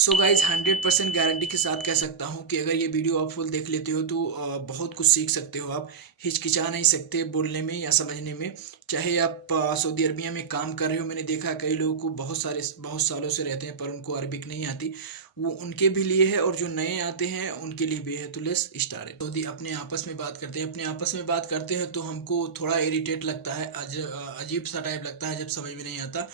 So guys 100% guarantee के साथ कह सकता हूँ कि अगर ये वीडियो आप फुल देख लेते हो तो बहुत कुछ सीख सकते हो। आप हिचकिचा नहीं सकते बोलने में या समझने में। चाहे आप सऊदी अरबिया में काम कर रहे हो, मैंने देखा कई लोगों को बहुत सालों से रहते हैं पर उनको अरबिक नहीं आती। वो उनके भी लिए है और जो नए आते हैं उनके लिए भी है। तो लेट्स स्टार्ट है। सऊदी अपने आपस में बात करते हैं, अपने आपस में बात करते हैं तो हमको थोड़ा इरिटेट लगता है, अजीब सा टाइप लगता है जब समझ में नहीं आता।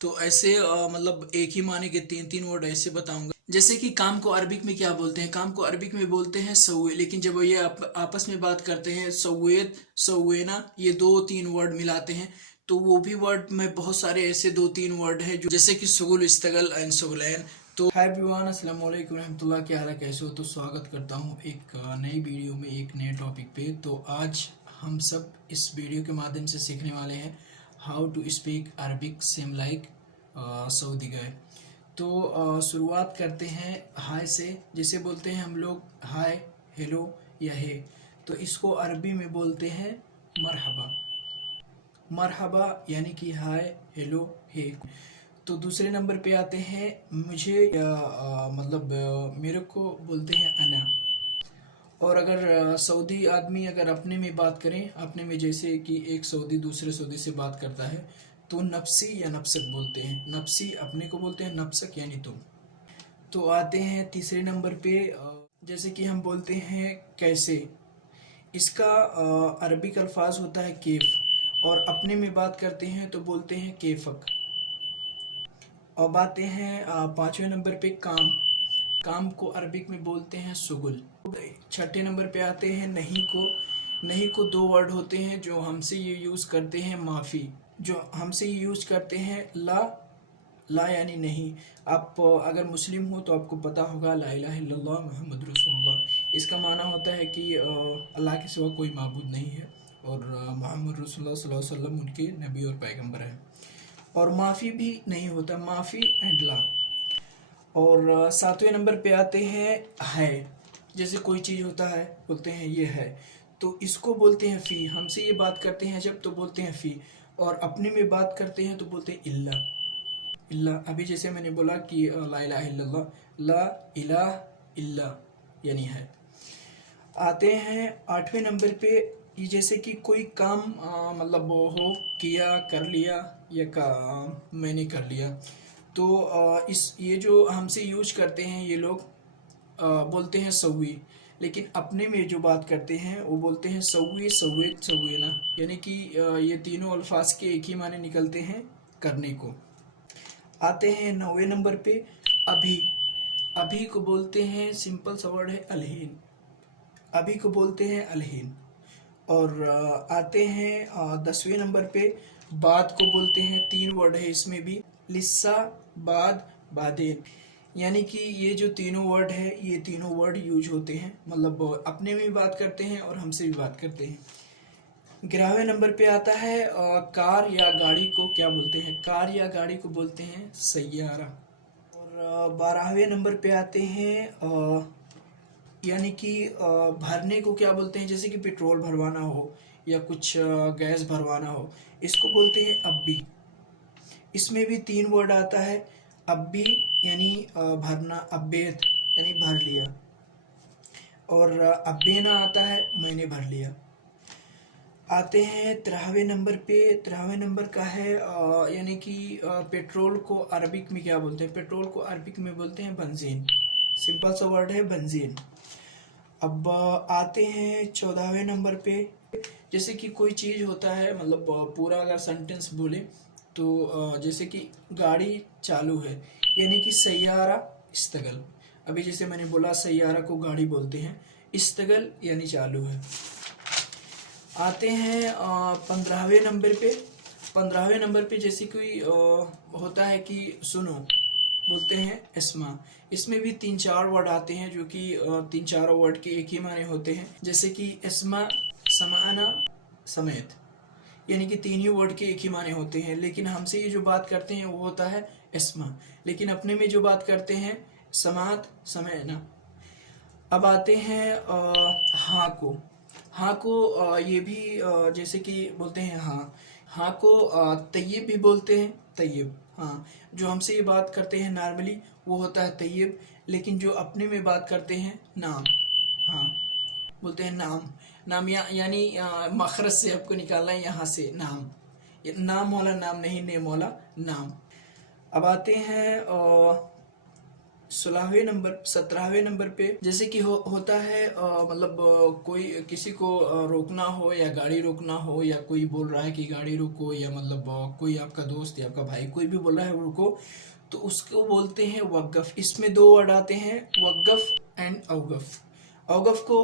तो ऐसे मतलब एक ही माने के तीन तीन वर्ड ऐसे बताऊंगा। जैसे कि काम को अरबिक में क्या बोलते हैं, काम को अरबिक में बोलते हैं सौवे, लेकिन जब ये आपस में बात करते हैं सौवेद सौवेना, ये दो तीन वर्ड मिलाते हैं तो वो भी वर्ड में बहुत सारे ऐसे दो तीन वर्ड हैं जो जैसे कि सुगुल इस्तगल एंड सुगलैन। तो हाय एवरीवन, अस्सलाम वालेकुम रहमतुल्लाह, क्या हाल है, कैसे हो। तो स्वागत करता हूँ एक नई वीडियो में, एक नए टॉपिक पे। तो आज हम सब इस वीडियो के माध्यम से सीखने वाले हैं how to speak Arabic same like Saudi guy. तो शुरुआत करते हैं हाय से। जैसे बोलते हैं हम लोग हाय, हेलो या हे, तो इसको अरबी में बोलते हैं मरहबा। मरहबा यानी कि हाय, हेलो, हे। तो दूसरे नंबर पे आते हैं मुझे या मेरे को बोलते हैं अना। और अगर सऊदी आदमी अगर अपने में बात करें, अपने में जैसे कि एक सऊदी दूसरे सऊदी से बात करता है तो नफसी या नफसक बोलते हैं। नफसी अपने को बोलते हैं, नफसक यानी तुम। तो आते हैं तीसरे नंबर पे, जैसे कि हम बोलते हैं कैसे। इसका अरबिक अल्फाज होता है केफ, और अपने में बात करते हैं तो बोलते हैं केफक। अब आते हैं पांचवें नंबर पे काम। काम को अरबिक में बोलते हैं सुगुल। छठे नंबर पे आते हैं नहीं को। नहीं को दो वर्ड होते हैं जो हमसे ये यूज़ करते हैं, माफ़ी। जो हमसे ये यूज़ करते हैं ला। ला यानी नहीं। आप अगर मुस्लिम हो तो आपको पता होगा ला इलाहा इल्लल्लाह मुहम्मद रसूलुल्लाह। इसका माना होता है कि अल्लाह के सिवा कोई माबूद नहीं है और मोहम्मद रसूलुल्लाह सल्लल्लाहु अलैहि वसल्लम उनके नबी और पैगंबर हैं। और माफ़ी भी नहीं होता, माफ़ी एंड ला। और सातवें नंबर पे आते हैं है। जैसे कोई चीज़ होता है बोलते हैं ये है, तो इसको बोलते हैं फ़ी। हमसे ये बात करते हैं जब तो बोलते हैं फ़ी, और अपने में बात करते हैं तो बोलते हैं इल्ला। इल्ला, अभी जैसे मैंने बोला कि ला इलाहा इल्लल्लाह, ला इलाहा इल्ला यानी है। आते हैं आठवें नंबर पे, ये जैसे कि कोई काम वो हो, किया, कर लिया, या मैंने कर लिया। तो इस ये जो हमसे यूज करते हैं ये लोग बोलते हैं सवी, लेकिन अपने में जो बात करते हैं वो बोलते हैं सवी, सवेद, सवेना। यानी कि ये तीनों अल्फाज के एक ही माने निकलते हैं, करने को। आते हैं नौवे नंबर पे, अभी। अभी को बोलते हैं, सिंपल सा वर्ड है अलहीन। अभी को बोलते हैं अलहीन। और आते हैं 10वें नंबर पे, बाद को बोलते हैं, तीन वर्ड है इसमें भी, लिस्सा, बाद, बादेन। यानी कि ये जो तीनों वर्ड है, ये तीनों वर्ड यूज होते हैं, मतलब अपने में भी बात करते हैं और हमसे भी बात करते हैं। 11वें नंबर पे आता है कार या गाड़ी को क्या बोलते हैं। कार या गाड़ी को बोलते हैं सैयारा। और 12वें नंबर पे आते हैं यानी कि भरने को क्या बोलते हैं। जैसे कि पेट्रोल भरवाना हो या कुछ गैस भरवाना हो, इसको बोलते हैं अब्बी। इसमें भी तीन वर्ड आता है, अब्बी यानी भरना, अब्बेत यानी भर लिया, और अब्बेना आता है मैंने भर लिया। आते हैं 13वें नंबर पे। 13वें नंबर का है यानी कि पेट्रोल को अरबिक में क्या बोलते हैं। पेट्रोल को अरबिक में बोलते हैं बंजीन। सिंपल सा वर्ड है बंजीन। अब आते हैं 14वें नंबर पे। जैसे कि कोई चीज़ होता है, पूरा अगर सेंटेंस बोले तो जैसे कि गाड़ी चालू है, यानी कि सैयारा इस्तगल। अभी जैसे मैंने बोला सैयारा को गाड़ी बोलते हैं, इस्तगल यानी चालू है। आते हैं 15वें नंबर पे। 15वें नंबर पे जैसे कोई होता है कि सुनो, बोलते हैं इस्मा। इसमें भी तीन चार वर्ड आते हैं जो कि तीन चारों वर्ड के एक ही माने होते हैं। जैसे कि इस्मा, समाना, समेत, यानी कि तीन ही वर्ड के एक ही माने होते हैं। लेकिन हमसे ये जो बात करते हैं वो होता है इस्मा, लेकिन अपने में जो बात करते हैं समात, समयना। अब आते हैं हाँ को। हाँ को ये भी जैसे कि बोलते हैं हाँ। हाँ को तय्यब भी बोलते हैं, तय्यब। हाँ, जो हमसे ये बात करते हैं नॉर्मली वो होता है तैयब, लेकिन जो अपने में बात करते हैं नाम। हाँ, बोलते हैं नाम। नाम यानी मखरज से आपको निकालना है यहाँ से नाम। ये नाम वाला नाम नहीं, नेम वाला नाम। अब आते हैं 16वें नंबर 17वें नंबर पे। जैसे कि होता है मतलब कोई किसी को रोकना हो या गाड़ी रोकना हो, या कोई बोल रहा है कि गाड़ी रोको, या मतलब कोई आपका दोस्त या आपका भाई कोई भी बोल रहा है रुको, तो उसको बोलते हैं वक़्फ़। इसमें दो वर्ड आते हैं, वक़्फ़ एंड अवगफ़। अवगफ़ को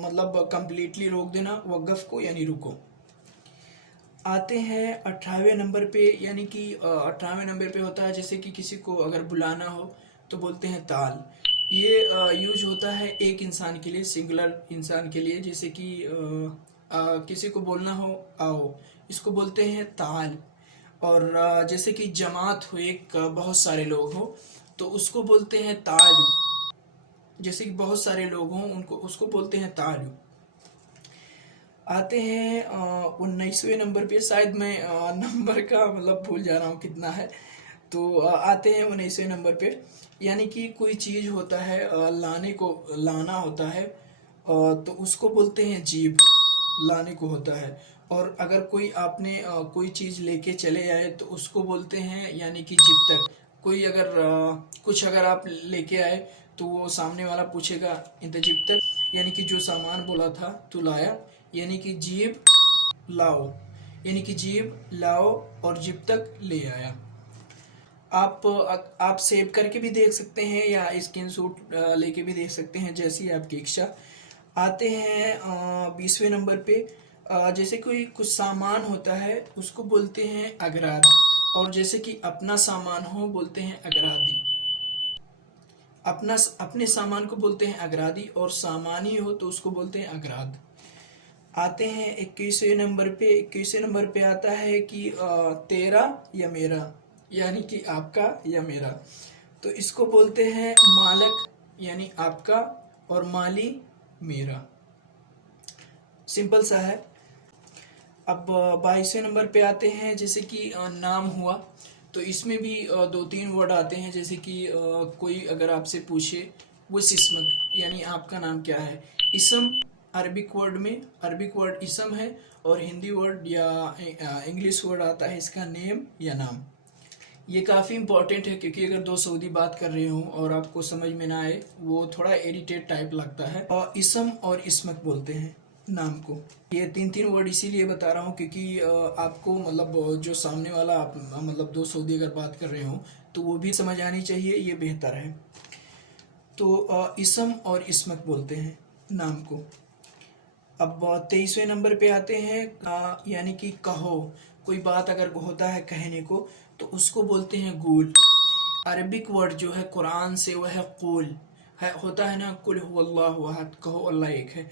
मतलब कंप्लीटली रोक देना, वक़्फ़ को यानी रुको। आते हैं 18वें नंबर पे, यानी कि 18वें नंबर पे होता है जैसे कि किसी को अगर बुलाना हो तो बोलते हैं ताल। ये यूज होता है एक इंसान के लिए, सिंगुलर इंसान के लिए। जैसे कि किसी को बोलना हो आओ, इसको बोलते हैं ताल। और जैसे कि जमात हो, एक बहुत सारे लोग हो, तो उसको बोलते हैं तालु। जैसे कि बहुत सारे लोग हों, उनको उसको बोलते हैं तालु। आते हैं 19वें नंबर पे। शायद मैं नंबर का मतलब भूल जा रहा हूँ कितना है। तो आते हैं 19वें नंबर पे, यानी कि कोई चीज़ होता है लाने को, लाना होता है, तो उसको बोलते हैं जीब, लाने को होता है। और अगर कोई आपने कोई चीज़ लेके चले आए तो उसको बोलते हैं यानी कि जिब तक। कोई अगर कुछ अगर आप लेके आए तो वो सामने वाला पूछेगा इंत जिब तक, यानी कि जो सामान बोला था तू लाया, यानी कि जीब लाओ, यानी कि जीब लाओ और जिब तक ले आया। आप सेव करके भी देख सकते हैं या स्क्रीनशॉट लेके भी देख सकते हैं, जैसी आपकी इच्छा। आते हैं 20वें नंबर पे। जैसे कोई कुछ सामान होता है उसको बोलते हैं अगराद, और जैसे कि अपना सामान हो बोलते हैं अगरादी। अपने सामान को बोलते हैं अगरादी, और सामानी हो तो उसको बोलते हैं अगराद। आते हैं 21वें नंबर पे। 21वें नंबर पे आता है कि तेरा या मेरा, यानी कि आपका या मेरा, तो इसको बोलते हैं मालक यानी आपका, और माली मेरा। सिंपल सा है। अब 22वें नंबर पे आते हैं, जैसे कि नाम हुआ, तो इसमें भी दो तीन वर्ड आते हैं। जैसे कि कोई अगर आपसे पूछे वो इस्मक, यानी आपका नाम क्या है। इसम अरबिक वर्ड में, अरबिक वर्ड इसम है, और हिंदी वर्ड या इंग्लिश वर्ड आता है इसका नेम या नाम। ये काफ़ी इंपॉर्टेंट है, क्योंकि अगर दो सऊदी बात कर रहे हों और आपको समझ में ना आए, वो थोड़ा इरिटेट टाइप लगता है। और इसम और इसमक बोलते हैं नाम को। ये तीन तीन वर्ड इसीलिए बता रहा हूँ क्योंकि आपको मतलब जो सामने वाला आप मतलब दो सऊदी अगर बात कर रहे हो तो वो भी समझ आनी चाहिए, ये बेहतर है। तो इसम और इसमक बोलते हैं नाम को। अब 23वें नंबर पे आते हैं, यानी कि कहो। कोई बात अगर होता है कहने को तो उसको बोलते हैं गूल। अरबिक वर्ड जो है कुरान से वह है कुल है, होता है ना, कुल हुवल्लाहु अहद, कहो अल्लाह एक है।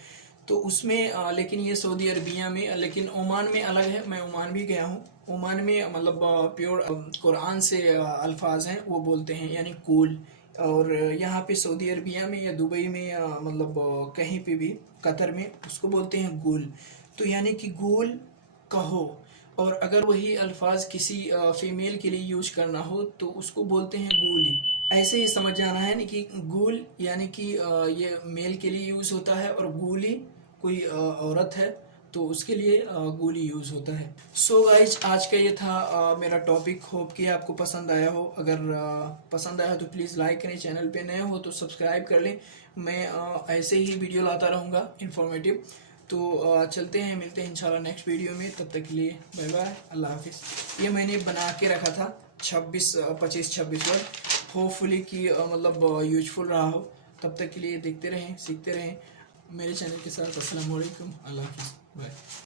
तो उसमें लेकिन ये सऊदी अरबिया में, लेकिन ओमान में अलग है। मैं ओमान भी गया हूँ। ओमान में मतलब प्योर कुरान से अल्फाज हैं वो बोलते हैं, यानी कूल। और यहाँ पे सऊदी अरबिया में या दुबई में या मतलब कहीं पे भी, कतर में, उसको बोलते हैं गूल। तो यानी कि गूल कहो। और अगर वही अल्फाज किसी फीमेल के लिए यूज करना हो तो उसको बोलते हैं गूली। ऐसे ही समझ जाना है ना कि गूल यानी कि ये मेल के लिए यूज़ होता है, और गूली कोई औरत है तो उसके लिए गूली यूज़ होता है। सो गाइज, आज का ये था मेरा टॉपिक। होप कि आपको पसंद आया हो। अगर पसंद आया तो प्लीज़ लाइक करें, चैनल पे नए हो तो सब्सक्राइब कर लें। मैं ऐसे ही वीडियो लाता रहूँगा इन्फॉर्मेटिव। तो चलते हैं, मिलते हैं इंशाल्लाह नेक्स्ट वीडियो में। तब तक के लिए बाय बाय, अल्लाह हाफिज़। ये मैंने बना के रखा था 25-26 वर्ड, होपफुली कि मतलब यूजफुल रहा हो। तब तक के लिए देखते रहें, सीखते रहें मेरे चैनल के साथ। अस्सलाम वालेकुम, अल्लाह हाफिज़, बाय।